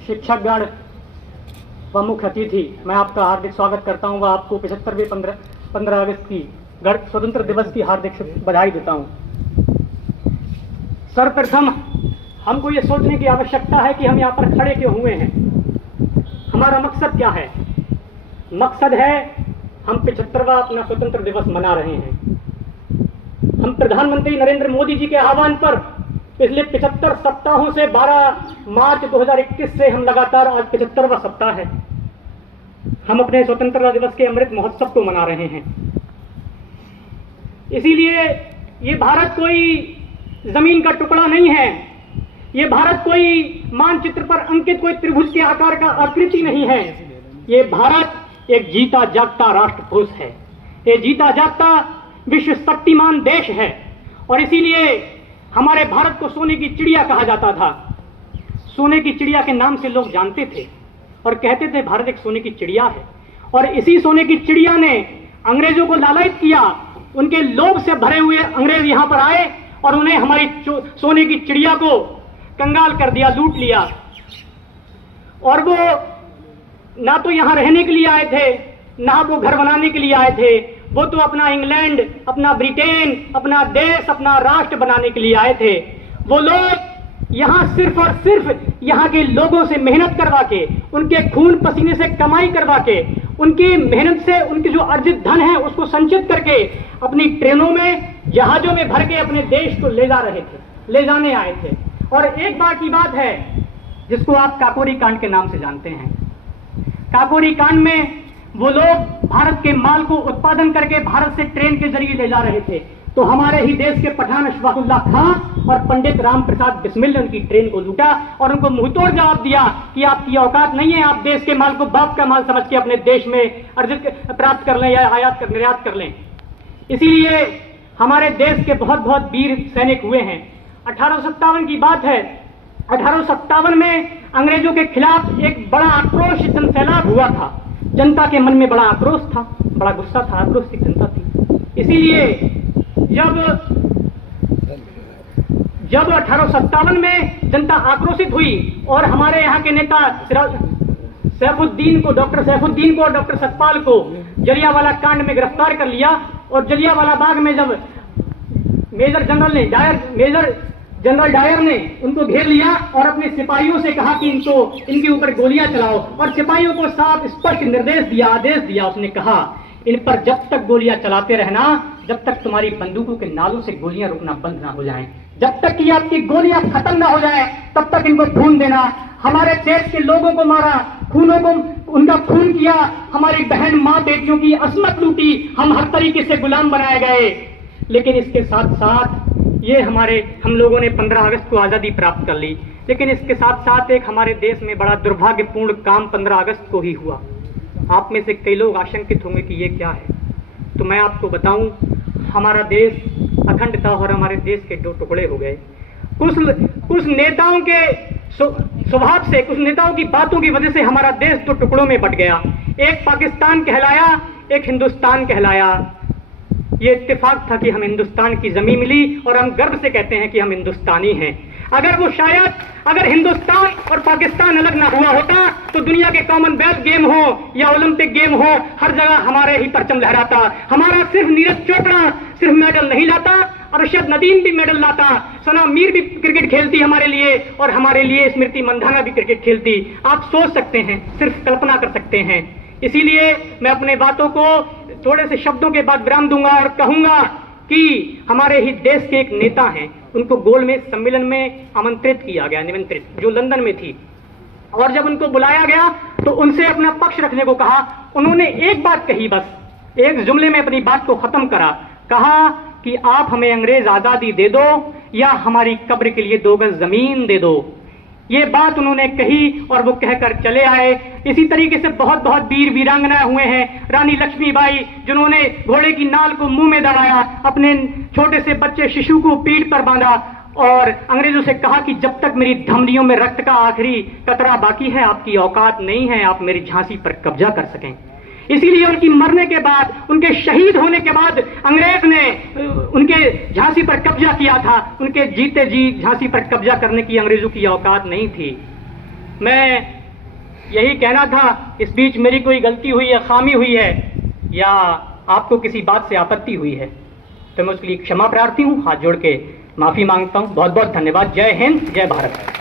शिक्षकगण व मुख्य अतिथि, मैं आपका हार्दिक स्वागत करता हूं व आपको 75वें 15 अगस्त की स्वतंत्र दिवस की हार्दिक बधाई देता हूं। सर्वप्रथम हमको ये सोचने की आवश्यकता है कि हम यहाँ पर खड़े क्यों हुए हैं, हमारा मकसद क्या है। मकसद है हम 75वां अपना स्वतंत्र दिवस मना रहे हैं। हम प्रधानमंत्री नरेंद्र मोदी जी के आह्वान पर पिछले 75 सप्ताहों से 12 मार्च 2021 से हम लगातार, आज 75वां सप्ताह है, हम अपने स्वतंत्रता दिवस के अमृत महोत्सव को मना रहे हैं। इसीलिए ये भारत कोई जमीन का टुकड़ा नहीं है, ये भारत कोई मानचित्र पर अंकित कोई त्रिभुज के आकार का आकृति नहीं है। ये भारत एक जीता जागता राष्ट्र पुरुष है, ये जीता जागता विश्व शक्तिमान देश है। और इसीलिए हमारे भारत को सोने की चिड़िया कहा जाता था। सोने की चिड़िया के नाम से लोग जानते थे और कहते थे भारत एक सोने की चिड़िया है। और इसी सोने की चिड़िया ने अंग्रेजों को लालच किया, उनके लोभ से भरे हुए अंग्रेज यहां पर आए और उन्हें हमारी सोने की चिड़िया को कंगाल कर दिया, लूट लिया। और वो ना तो यहां रहने के लिए आए थे, ना वो घर बनाने के लिए आए थे, वो तो अपना इंग्लैंड, अपना ब्रिटेन, अपना देश, अपना राष्ट्र बनाने के लिए आए थे। वो लोग यहां सिर्फ और सिर्फ यहां के लोगों से मेहनत करवा के, उनके खून पसीने से कमाई करवा के, उनकी मेहनत से उनकी जो अर्जित धन है उसको संचित करके अपनी ट्रेनों में, जहाजों में भर के अपने देश को ले जा रहे थे, ले जाने आए थे। और एक बार की बात है जिसको आप काकोरी कांड के नाम से जानते हैं। काकोरी कांड में वो लोग भारत के माल को उत्पादन करके भारत से ट्रेन के जरिए ले जा रहे थे। तो हमारे ही देश के पठान अशफाकुल्लाह खां और पंडित राम प्रसाद बिस्मिल ने उनकी ट्रेन को लूटा और उनको मुंहतोड़ जवाब दिया कि आपकी औकात नहीं है, आप देश के माल को बाप का माल समझ के अपने देश में अर्जित प्राप्त कर लें या आयात कर निर्यात कर लें। इसीलिए हमारे देश के बहुत बहुत वीर सैनिक हुए हैं। 1857 की बात है, 1857 में अंग्रेजों के खिलाफ एक बड़ा आक्रोश जनसैलाब हुआ था। जनता के मन में बड़ा आक्रोश था, बड़ा गुस्सा था, आक्रोशित जनता थी। इसीलिए जब 1857 में जनता आक्रोशित हुई और हमारे यहाँ के नेता सैफुद्दीन को, डॉक्टर सैफुद्दीन को और डॉक्टर सतपाल को जलियांवाला कांड में गिरफ्तार कर लिया। और जलियांवाला बाग में जब मेजर जनरल डायर ने उनको घेर लिया और अपने सिपाहियों से कहा कि इनके ऊपर गोलियां चलाओ, और सिपाहियों को साफ स्पष्ट निर्देश दिया, आदेश दिया। उसने कहा इन पर जब तक गोलियां चलाते रहना, जब तक तुम्हारी बंदूकों के नालों से गोलियां रुकना बंद ना हो जाएं, जब तक कि आपकी गोलियां खत्म ना हो जाएं, तब तक इनको खून देना। हमारे देश के लोगों को मारा, खूनों को उनका खून किया, हमारी बहन माँ बेटियों की असमत लूटी, हम हर तरीके से गुलाम बनाए गए। लेकिन इसके साथ साथ ये हम लोगों ने 15 अगस्त को आज़ादी प्राप्त कर ली। लेकिन इसके साथ साथ एक हमारे देश में बड़ा दुर्भाग्यपूर्ण काम 15 अगस्त को ही हुआ। आप में से कई लोग आशंकित होंगे कि ये क्या है, तो मैं आपको बताऊं, हमारा देश अखंड था और हमारे देश के 2 टुकड़े हो गए। कुछ नेताओं के स्वभाव से, कुछ नेताओं की बातों की वजह से हमारा देश 2 टुकड़ों में बट गया। एक पाकिस्तान कहलाया, एक हिंदुस्तान कहलाया। ये इत्तेफाक था कि हम हिंदुस्तान की जमीन मिली और हम गर्व से कहते हैं कि हम हिंदुस्तानी हैं। अगर हिंदुस्तान और पाकिस्तान अलग ना हुआ होता तो दुनिया के कॉमनवेल्थ गेम हो या ओलंपिक गेम हो, हर जगह हमारे ही परचम लहराता। हमारा सिर्फ नीरज चोपड़ा सिर्फ मेडल नहीं लाता, अरशद नदीम भी मेडल लाता, सना मीर भी क्रिकेट खेलती हमारे लिए, और हमारे लिए स्मृति मंधाना भी क्रिकेट खेलती। आप सोच सकते हैं, सिर्फ कल्पना कर सकते हैं। इसीलिए मैं अपने बातों को थोड़े से शब्दों के बाद विराम दूंगा और कहूंगा कि हमारे ही देश के एक नेता हैं, उनको गोलमेज सम्मेलन में आमंत्रित किया गया, निमंत्रित, जो लंदन में थी। और जब उनको बुलाया गया तो उनसे अपना पक्ष रखने को कहा। उन्होंने एक बात कही, बस एक जुमले में अपनी बात को खत्म करा। कहा कि आप हमें अंग्रेज आजादी दे दो या हमारी कब्र के लिए 2 गज जमीन दे दो। ये बात उन्होंने कही और वो कहकर चले आए। इसी तरीके से बहुत बहुत वीर वीरांगनाएं हुए हैं। रानी लक्ष्मीबाई, जिन्होंने घोड़े की नाल को मुंह में दबाया, अपने छोटे से बच्चे शिशु को पीठ पर बांधा और अंग्रेजों से कहा कि जब तक मेरी धमनियों में रक्त का आखिरी कतरा बाकी है, आपकी औकात नहीं है आप मेरी झांसी पर कब्जा कर सकें। इसीलिए उनकी मरने के बाद, उनके शहीद होने के बाद अंग्रेज ने उनके झांसी पर कब्जा किया था। उनके जीते जी झांसी पर कब्जा करने की अंग्रेजों की औकात नहीं थी। मैं यही कहना था, इस बीच मेरी कोई गलती हुई है, खामी हुई है या आपको किसी बात से आपत्ति हुई है तो मैं उसके लिए क्षमा प्रार्थी हूँ, हाथ जोड़ के माफ़ी मांगता हूँ। बहुत बहुत धन्यवाद। जय हिंद, जय भारत।